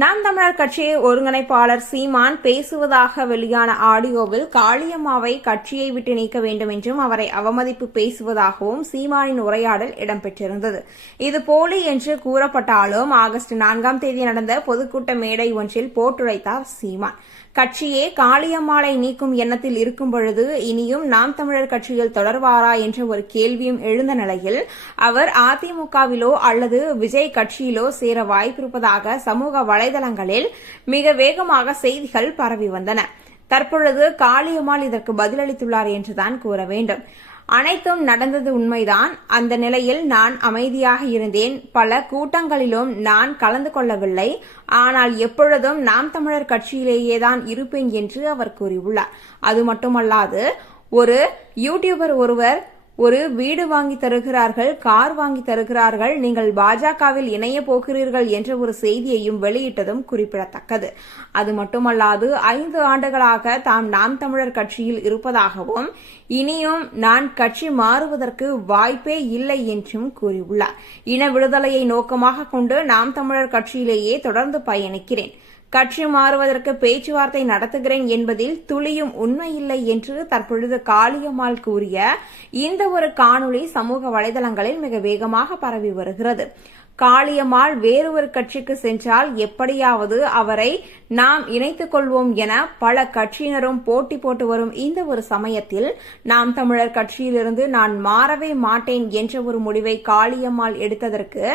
நாம் தமிழர் கட்சி ஒருங்கிணைப்பாளர் சீமான் பேசுவதாக வெளியான ஆடியோவில் காளியம்மாவை கட்சியை விட்டு நீக்க வேண்டும் என்றும் அவரை அவமதிப்பு பேசுவதாகவும் சீமானின் உரையாடல் இடம்பெற்றிருந்தது. இது போலி என்று கூறப்பட்டாலும் ஆகஸ்ட் 4ஆம் தேதி நடந்த பொதுக்கூட்ட மேடை ஒன்றில் போட்டுரைத்தார் சீமான். கட்சியே காளியம்மாளை நீக்கும் எண்ணத்தில் இருக்கும் பொழுது இனியும் நாம் தமிழர் கட்சியில் தொடர்வாரா என்ற ஒரு கேள்வியும் எழுந்த நிலையில் அவர் அதிமுகவிலோ அல்லது விஜய் கட்சியிலோ சேர வாய்ப்பிருப்பதாக சமூக வலைதளங்களில் மிக வேகமாக செய்திகள் பரவி வந்தன. தற்பொழுது காளியம்மாள் இதற்கு பதிலளித்துள்ளார் என்றுதான் கூற வேண்டும். அனைத்தும் நடந்தது உண்மைதான். அந்த நிலையில் நான் அமைதியாக இருந்தேன். பல கூட்டங்களிலும் நான் கலந்து கொள்ளவில்லை. ஆனால் எப்பொழுதும் நாம் தமிழர் கட்சியிலேயேதான் இருப்பேன் என்று அவர் கூறியுள்ளார். அது மட்டுமல்லாது ஒரு யூடியூபர் ஒருவர் ஒரு வீடு வாங்கி தருகிறார்கள், கார் வாங்கி தருகிறார்கள், நீங்கள் பாஜகவில் இணைய போகிறீர்கள் என்ற ஒரு செய்தியையும் வெளியிட்டதும் குறிப்பிடத்தக்கது. அது மட்டுமல்லாது 5 ஆண்டுகளாக தாம் நாம் தமிழர் கட்சியில் இருப்பதாகவும் இனியும் நான் கட்சி மாறுவதற்கு வாய்ப்பே இல்லை என்றும் கூறியுள்ளார். இன விடுதலையை நோக்கமாக கொண்டு நாம் தமிழர் கட்சியிலேயே தொடர்ந்து பயணிக்கிறேன். கட்சி மாறுவதற்கு பேச்சுவார்த்தை நடத்துகிறேன் என்பதில் துளியும் உண்மையில்லை என்று தற்பொழுது காளியம்மாள் கூறிய இந்த ஒரு காணொளி சமூக வலைதளங்களில் மிக வேகமாக பரவி வருகிறது. காளியம்மாள் வேறு ஒரு கட்சிக்கு சென்றால் எப்படியாவது அவரை நாம் இணைத்துக் கொள்வோம் என பல கட்சியினரும் போட்டி போட்டு வரும் இந்த ஒரு சமயத்தில் நாம் தமிழர் கட்சியிலிருந்து நான் மாறவே மாட்டேன் என்ற ஒரு முடிவை காளியம்மாள் எடுத்ததற்கு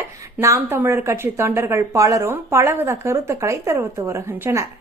நாம் தமிழர் கட்சி தொண்டர்கள் பலரும் பலவித கருத்துக்களை தெரிவித்து வருகின்றனர்.